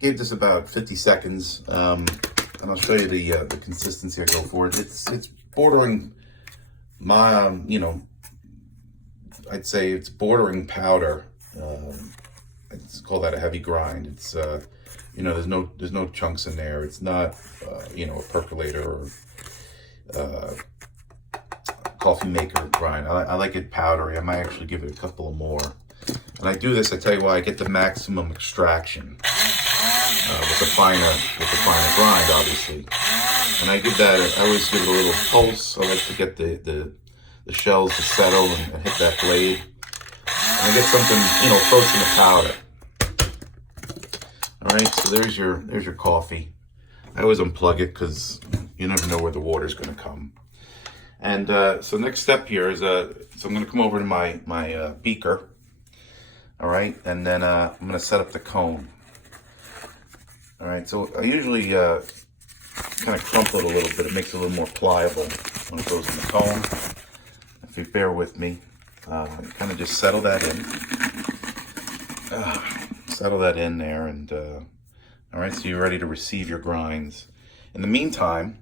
Gave this about 50 seconds, and I'll show you the consistency I go for. It's bordering my, I'd say it's bordering powder. It's call that a heavy grind. It's there's no chunks in there. It's not a percolator or coffee maker grind. I like it powdery. I might actually give it a couple of more. And I do this, I tell you why, I get the maximum extraction with the finer grind, obviously. And I give that, I always give it a little pulse. I like to get the shells to settle and hit that blade. And I get something, approaching the powder. All right, so there's your coffee. I always unplug it because you never know where the water's going to come. And so next step here is, so I'm going to come over to my beaker. All right, and then I'm going to set up the cone. All right, so I usually kind of crumple it a little bit. It makes it a little more pliable when it goes in the cone. If you bear with me, kind of just settle that in. Settle that in there, and all right, so you're ready to receive your grinds. In the meantime,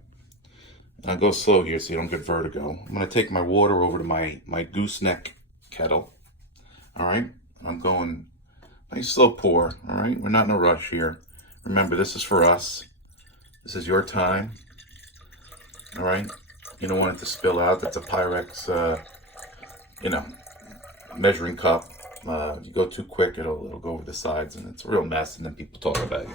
I'll go slow here so you don't get vertigo. I'm going to take my water over to my gooseneck kettle. All right, I'm going nice slow pour. All right, we're not in a rush here. Remember, this is for us. This is your time. All right, you don't want it to spill out. That's a Pyrex, measuring cup. If you go too quick, it'll go over the sides, and it's a real mess, and then people talk about it.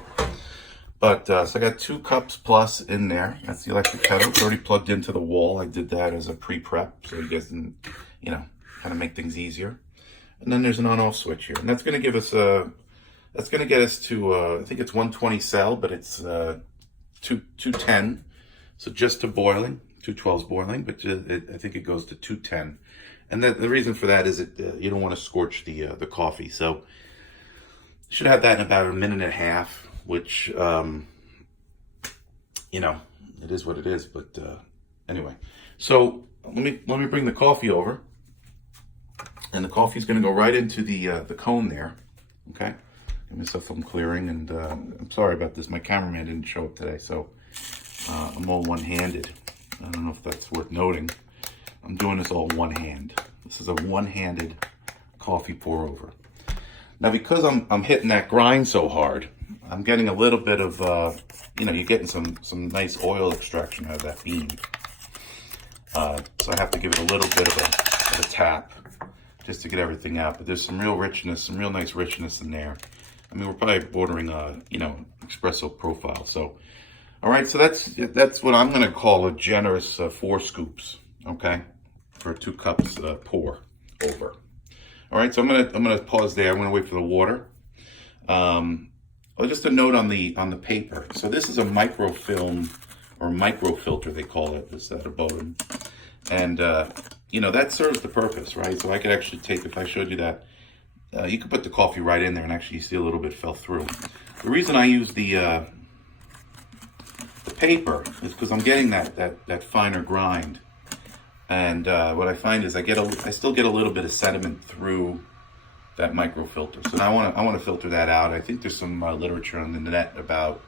But so I got 2 cups plus in there. That's the electric kettle. It's already plugged into the wall. I did that as a pre-prep so you guys can, kind of make things easier. And then there's an on-off switch here, and that's going to give us that's going to get us to I think it's 120 cell, but it's 210. So just to boiling, 212's boiling, but I think it goes to 210. And the reason for that is you don't want to scorch the coffee. So you should have that in about a minute and a half, which it is what it is. But anyway, so let me bring the coffee over, and the coffee is going to go right into the cone there. Okay, give myself some clearing, and I'm sorry about this. My cameraman didn't show up today, so I'm all one-handed. I don't know if that's worth noting. I'm doing this all one hand. This is a one-handed coffee pour over. Now, because I'm hitting that grind so hard, I'm getting a little bit of, you're getting some nice oil extraction out of that bean. So I have to give it a little bit of a tap just to get everything out. But there's some real richness, some real nice richness in there. I mean, we're probably bordering, espresso profile. So, all right, so that's what I'm going to call a generous 4 scoops, okay, for 2 cups pour over. All right, so I'm gonna pause there. I'm gonna wait for the water. Just a note on the paper. So this is a microfilm or microfilter, they call it. This at a Bowden, and that serves the purpose, right? So I could actually take, if I showed you that, you could put the coffee right in there, and actually you see a little bit fell through. The reason I use the paper is because I'm getting that finer grind. And what I find is I still get a little bit of sediment through that microfilter. So now I want to filter that out. I think there's some literature on the net about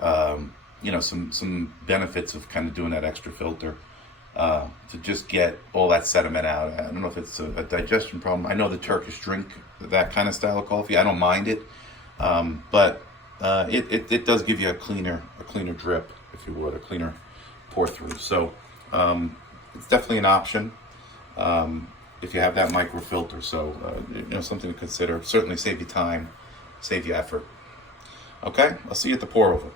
some benefits of kind of doing that extra filter to just get all that sediment out. I don't know if it's a digestion problem. I know the Turkish drink that kind of style of coffee. I don't mind it, but it does give you a cleaner drip, if you would, a cleaner pour through. So. It's definitely an option if you have that microfilter. So, something to consider. Certainly save you time, save you effort. Okay, I'll see you at the pour over.